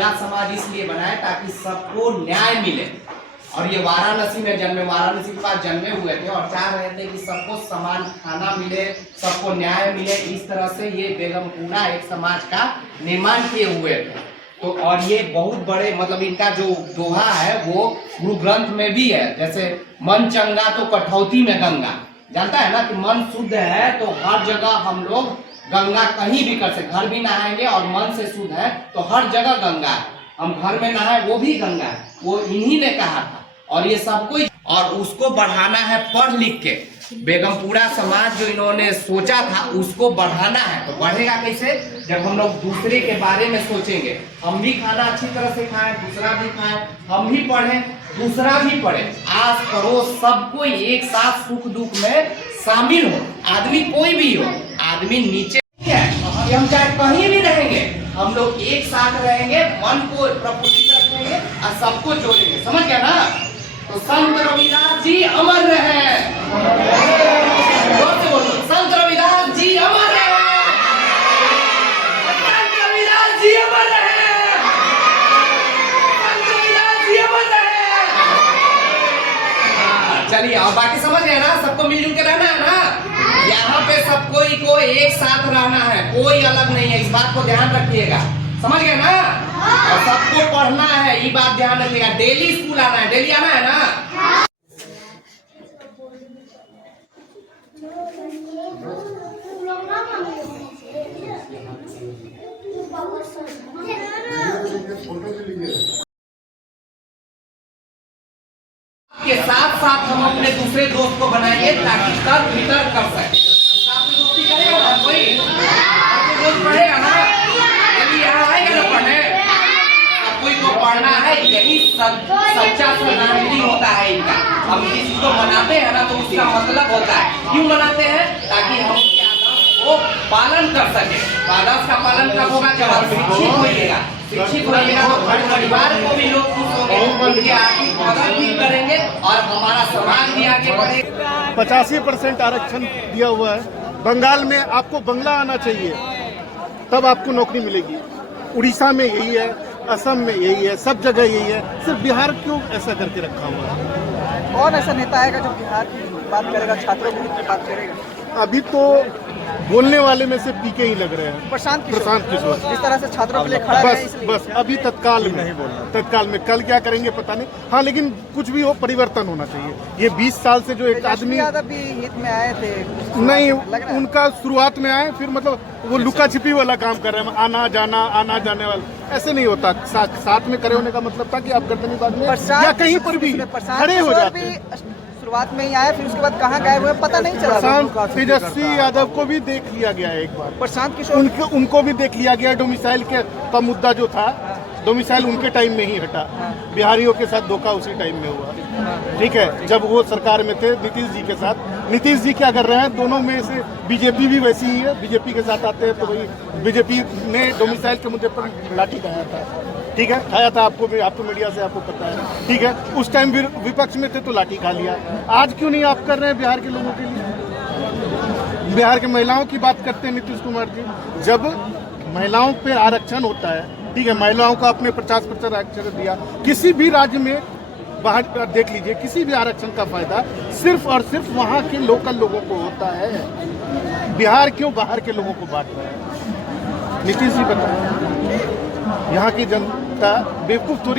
पूरा समाज इसलिए बना है ताकि सबको न्याय मिले। और ये वाराणसी में जन्मे, वाराणसी के पास जन्मे हुए थे और चाह रहे थे कि सबको समान खाना मिले, सबको न्याय मिले। इस तरह से ये बेगमपुरा एक समाज का निर्माण किए हुए थे। तो और ये बहुत बड़े मतलब इनका जो दोहा है वो गुरु ग्रंथ में भी है, जैसे मन चंगा तो कठौती में गंगा। जानता है ना कि मन शुद्ध है तो हर जगह हम लोग गंगा कहीं भी कर सकते, घर भी नहाएंगे और मन से शुद्ध है तो हर जगह गंगा है। हम घर में नहाए वो भी गंगा है, वो इन्हीं ने कहा था। और ये सबको और उसको बढ़ाना है पढ़ लिख के। बेगमपुरा समाज जो इन्होंने सोचा था उसको बढ़ाना है। तो बढ़ेगा कैसे? जब हम लोग दूसरे के बारे में सोचेंगे। हम भी खाना अच्छी तरह से खाएं, दूसरा भी खाएं, हम भी पढ़ें, दूसरा भी पढ़े, आस पड़ोस सबको एक साथ सुख दुख में शामिल हो। आदमी कोई भी हो, आदमी नीचे है, हम चाहे कहीं भी रहेंगे, हम लोग एक साथ रहेंगे, मन को प्रफुल्लित रखेंगे और सबको जोड़ेंगे। समझ गया ना? तो संत रविदास जी अमर रहे। संत रविदास जी अमर रहे। संत रविदास जी अमर रहे। संत रविदास जी अमर रहे। चलिए अब बाकी समझ गए ना? सबको मिलजुल के रहना है ना? यहाँ पे सबको को एक साथ रहना है, कोई अलग नहीं है। इस बात को ध्यान रखिएगा। समझ गए ना? और सबको पढ़ना है, ये बात ध्यान रखिएगा। डेली स्कूल आना है, डेली आना है ना? के साथ साथ हम अपने दूसरे दोस्त को बनाएंगे ताकि तर्क वितर्क कर सके। साथ में दोस्ती करेगा ना कोई? आपको दोस्त पढ़ेगा ना? यदि यहाँ आएगा ना पढ़ने, कोई को पढ़ना है, यही सच्चा श्रद्धांजलि होता है इनका। हम किसी को मनाते हैं ना तो उसका मतलब होता है, क्यों मनाते हैं? ताकि हम उनके आदर्श को पालन कर सके। आदर्श का पालन कब होगा? जब आप शिक्षित होइएगा। शिक्षित होइएगा तो हर परिवार को भी लोग खुश होंगे, उनकी आर्थिक मदद भी करेंगे और हमारा समाज भी आगे बढ़ेगा। 85% आरक्षण दिया हुआ है। बंगाल में आपको बंगला आना चाहिए तब आपको नौकरी मिलेगी। उड़ीसा में यही है, असम में यही है, सब जगह यही है। सिर्फ बिहार क्यों ऐसा करके रखा हुआ है? कौन ऐसा नेता आएगा जो बिहार की बात करेगा, छात्रों की बात करेगा? अभी तो बोलने वाले में से पीके ही लग रहे हैं। प्रशांत किशोर जिस तरह से छात्रों के लिए खड़ा है, बस अभी तत्काल में कल क्या करेंगे पता नहीं। हाँ, लेकिन कुछ भी हो, परिवर्तन होना चाहिए। ये 20 साल से जो एक आदमी यादव भी हित में आए थे, नहीं उनका शुरुआत में आए, फिर मतलब वो लुका छिपी वाला काम कर रहे हैं, आना जाने वाला। ऐसे नहीं होता। साथ में खड़े होने का मतलब था कि आप गर्दनीबाग में या कहीं पर भी खड़े हो जाते। शुरुआत में ही आया, फिर उसके बाद कहाँ गए हुए पता नहीं चला। प्रशांत तेजस्वी यादव को भी देख लिया गया एक बार। प्रशांत किशोर उनको भी देख लिया गया। डोमिसाइल का मुद्दा जो था, डोमिसाइल उनके टाइम में ही हटा। बिहारियों के साथ धोखा उसी टाइम में हुआ। ठीक है, जब वो सरकार में थे नीतीश जी के साथ। नीतीश जी क्या कर रहे हैं? दोनों में से बीजेपी भी वैसी ही है। बीजेपी के साथ आते हैं तो वही बीजेपी ने डोमिसाइल के मुद्दे पर लाठी खाया था। ठीक है, खाया था, आपको मीडिया से आपको पता है। ठीक है, उस टाइम विपक्ष में थे तो लाठी खा लिया। आज क्यों नहीं आप कर रहे हैं बिहार के लोगों के लिए? बिहार के महिलाओं की बात करते हैं नीतीश कुमार जी। जब महिलाओं पे आरक्षण होता है, ठीक है, महिलाओं को आपने 50% आरक्षण दिया। किसी भी राज्य में बाहर देख लीजिए, किसी भी आरक्षण का फायदा सिर्फ और सिर्फ वहाँ के लोकल लोगों को होता है। बिहार क्यों बाहर के लोगों को बांट रहा है? नीतीश जी बताएं। यहाँ की जनता बेवकूफ थोड़ी